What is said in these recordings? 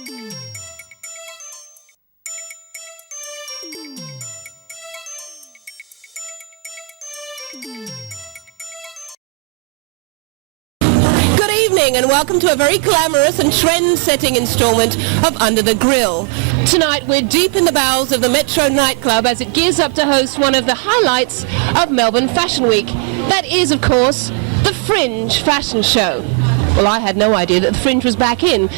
Good evening and welcome to a very glamorous and trend-setting instalment of Under the Grill. Tonight we're deep in the bowels of the Metro nightclub as it gears up to host one of the highlights of Melbourne Fashion Week. That is, of course, the Fringe Fashion Show. Well, I had no idea that the Fringe was back in.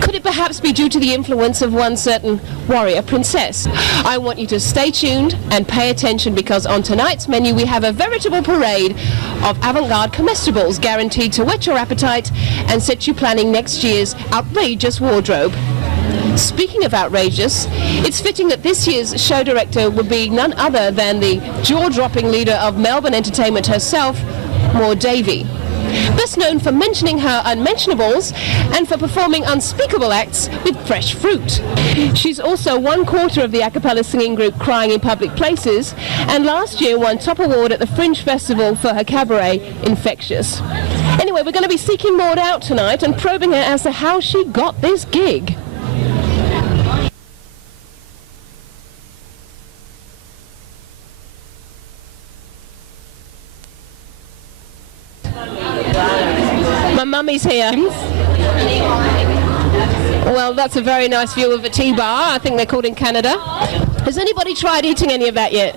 Could it perhaps be due to the influence of one certain warrior princess? I want you to stay tuned and pay attention because on tonight's menu we have a veritable parade of avant-garde comestibles guaranteed to whet your appetite and set you planning next year's outrageous wardrobe. Speaking of outrageous, it's fitting that this year's show director would be none other than the jaw-dropping leader of Melbourne entertainment herself, Maud Davey. Best known for mentioning her unmentionables and for performing unspeakable acts with fresh fruit. She's also one quarter of the a cappella singing group Crying in Public Places and last year won top award at the Fringe Festival for her cabaret Infectious. Anyway, we're going to be seeking Maud out tonight and probing her as to how she got this gig. My mummy's here. Well, that's a very nice view of a tea bar. I think they're called in Canada. Has anybody tried eating any of that yet?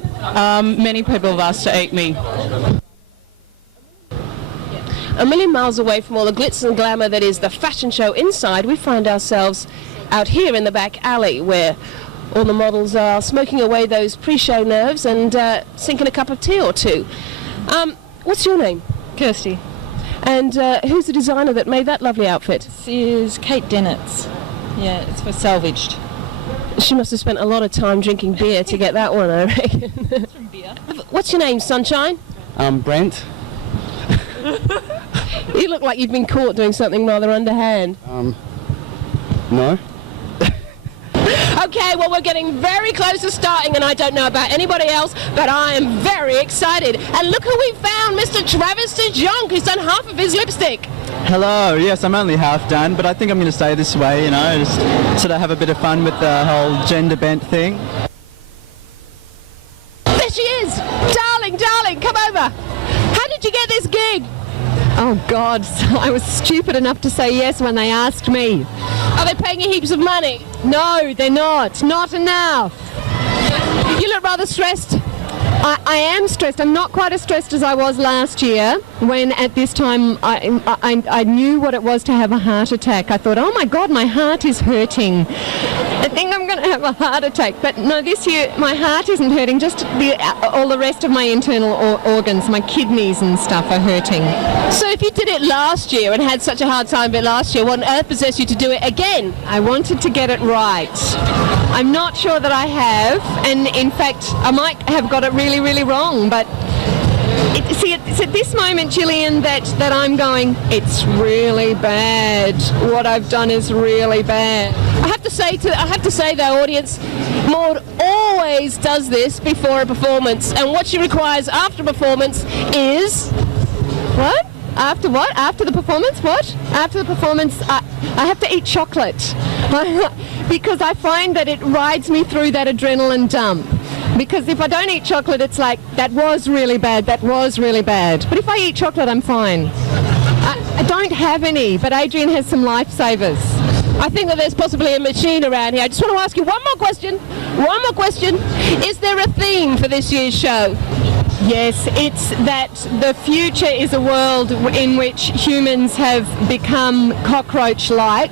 Many people have asked to eat me. A million miles away from all the glitz and glamour that is the fashion show inside, we find ourselves out here in the back alley where all the models are smoking away those pre-show nerves and sinking a cup of tea or two. What's your name? Kirsty. And who's the designer that made that lovely outfit? This is Kate Dennett's. Yeah, it's for Salvaged. She must have spent a lot of time drinking beer to get that one, I reckon. It's from beer. What's your name, Sunshine? Brent. You look like you've been caught doing something rather underhand. No. Okay, well, we're getting very close to starting, and I don't know about anybody else, but I am very excited. And look who we found, Mr. Travis DeJonge, who's done half of his lipstick. Hello, yes, I'm only half done, but I think I'm going to stay this way, you know, just sort of have a bit of fun with the whole gender bent thing. There she is! Darling, darling, come over! How did you get this gig? Oh God, I was stupid enough to say yes when they asked me. Are they paying you heaps of money? No, they're not. Not enough. You look rather stressed. I am stressed. I'm not quite as stressed as I was last year when at this time I knew what it was to have a heart attack. I thought, oh my God, my heart is hurting. I think I'm going to have a heart attack. But no, this year my heart isn't hurting, just all the rest of my internal organs, my kidneys and stuff are hurting. So if you did it last year and had such a hard time with it last year, what on earth possessed you to do it again? I wanted to get it right. I'm not sure that I have, and in fact I might have got it really, really wrong, but it's at this moment, Gillian, that I'm going, it's really bad. What I've done is really bad. I have to say though, audience, Maud always does this before a performance, and what she requires after a performance is... What? After what? After the performance? What? After the performance, I have to eat chocolate because I find that it rides me through that adrenaline dump. Because if I don't eat chocolate, it's like, that was really bad, that was really bad. But if I eat chocolate, I'm fine. I don't have any, but Adrian has some lifesavers. I think that there's possibly a machine around here. I just want to ask you one more question. One more question. Is there a theme for this year's show? Yes, it's that the future is a world in which humans have become cockroach-like,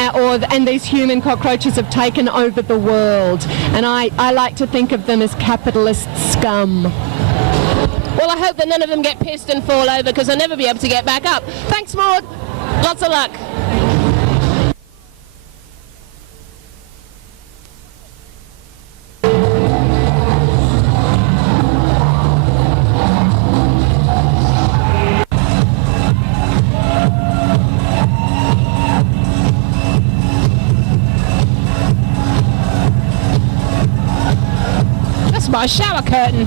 and these human cockroaches have taken over the world. And I like to think of them as capitalist scum. Well, I hope that none of them get pissed and fall over because they'll never be able to get back up. Thanks, Maud. Lots of luck. That's my shower curtain.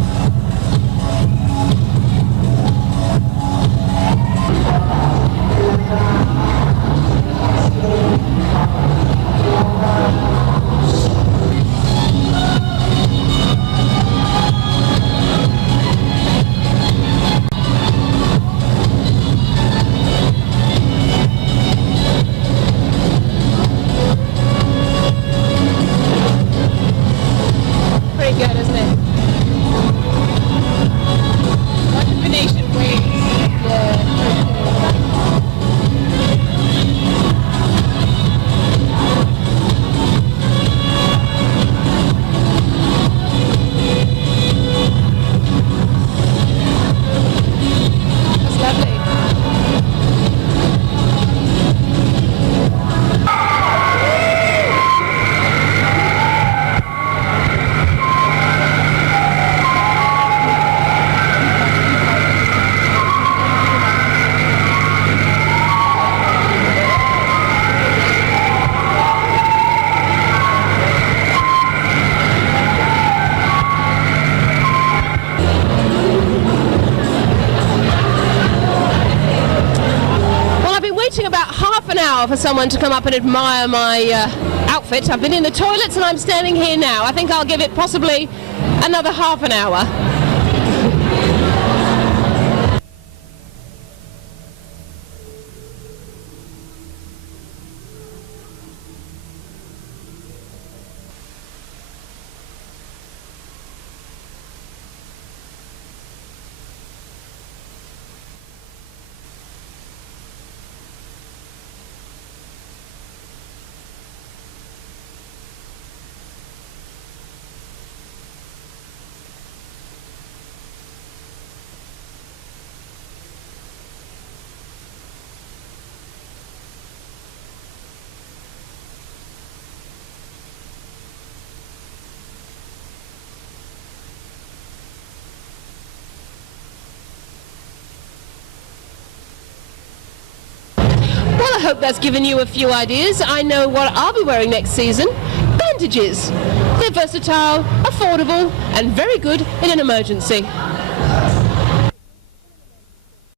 hour for someone to come up and admire my outfit. I've been in the toilets and I'm standing here now. I think I'll give it possibly another half an hour. Well, I hope that's given you a few ideas. I know what I'll be wearing next season. Bandages. They're versatile, affordable, and very good in an emergency.